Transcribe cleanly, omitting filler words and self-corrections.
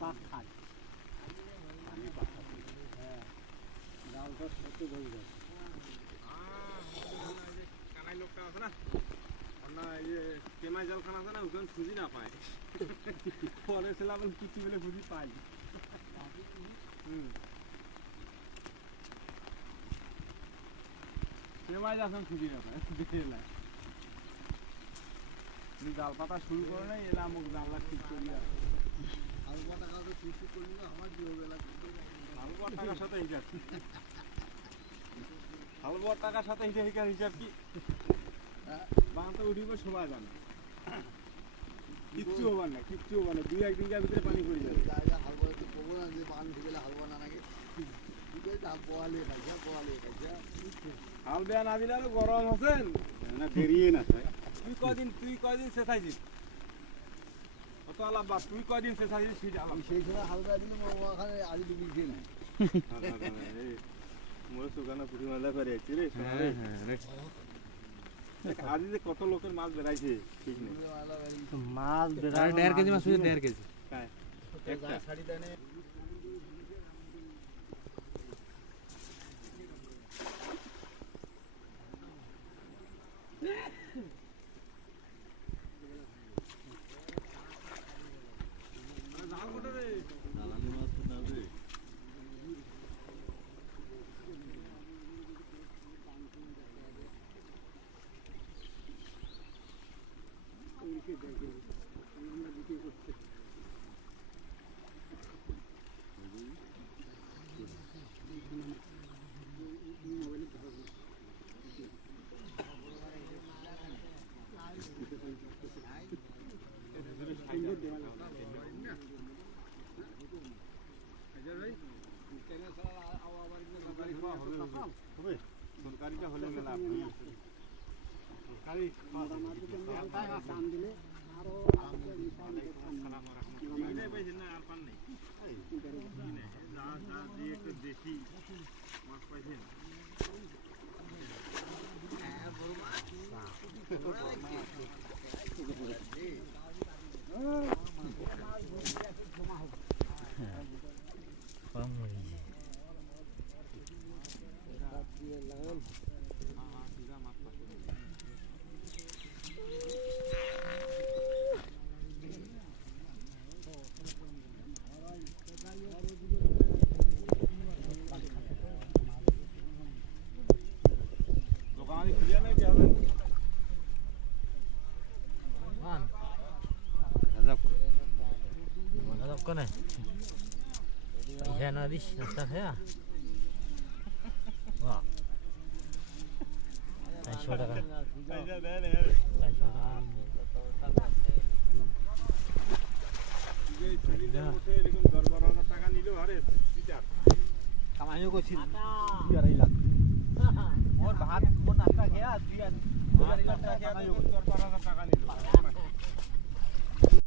পাক খায় পানি পাক হ্যাঁ জালটা ছোট হয়ে যায় কানাই লোকটা আছে না না ইয়ে কেমাই জালখানা আছে না ওখানে খুঁজি না পায় পরে ছিলাম কিছু বলে খুঁজি পাই কেমাই যখন খুঁজি না পায় দেখে না তুমি জাল পাতা শুরু করে নাই এলাম জানলা ঠিক করিয়া হালুয়া টাকা তো কিছু করলি না আমার দিয়ে বেলা হালুয়ার টাকার সাথে হিসাব হালুয়ার টাকার সাথে হিসাব কি বাঁধতে উঠিব সবাই জানে কিচ্ছু হবার না দুই একদিনকার ভিতরে পানি পড়ে যাবে জায়গা হালুয়া তো করবো না যে বান ঢুকেলে হালুয়া না নাকি পোয়ালে খাইছে হাল বেয়া না দিলে আরো গরম আছেন না বেরিয়ে না তুই কয়দিন শেষাইছিস অত আলাপ বাস তুই কয়দিন শেষাইছিস সেটা আমি সেই সময় হালুয়া দিলে ওখানে আলি ডুবি খেয়ে নেয় মোরে সুগানা পুরি মালা করে আছি রে আজ যে কত লোকের মাছ বেরাইছে ঠিক নেই মাছ বেড়ায় 1.5 কেজি মাছ হইছে 1.5 কেজি হ্যাঁ একটা শাড়ি দেনে জাল কোটে রে নালানি মাছ না রে সরকারিটা হলে গেল সরকারি দাম দিলে আরো পাইছেন না আর পান নেই যা দিয়ে একটু দেশি মাছ পাইছেন দোকানে খুলিয়া নাই কি হবে গজব কোনে ইয়া না দিস নাস্তা খায়া বাহ 400 টাকা পয়সা দেন 400 টাকা এই ছুটিতে বসে এরকম 10-12,000 টাকা নিলো আরে সিটার কামাইও করছিল 2.5 লাখ ওর ভাত কোন নাস্তা খেয়া 2.5 টাকা নিলো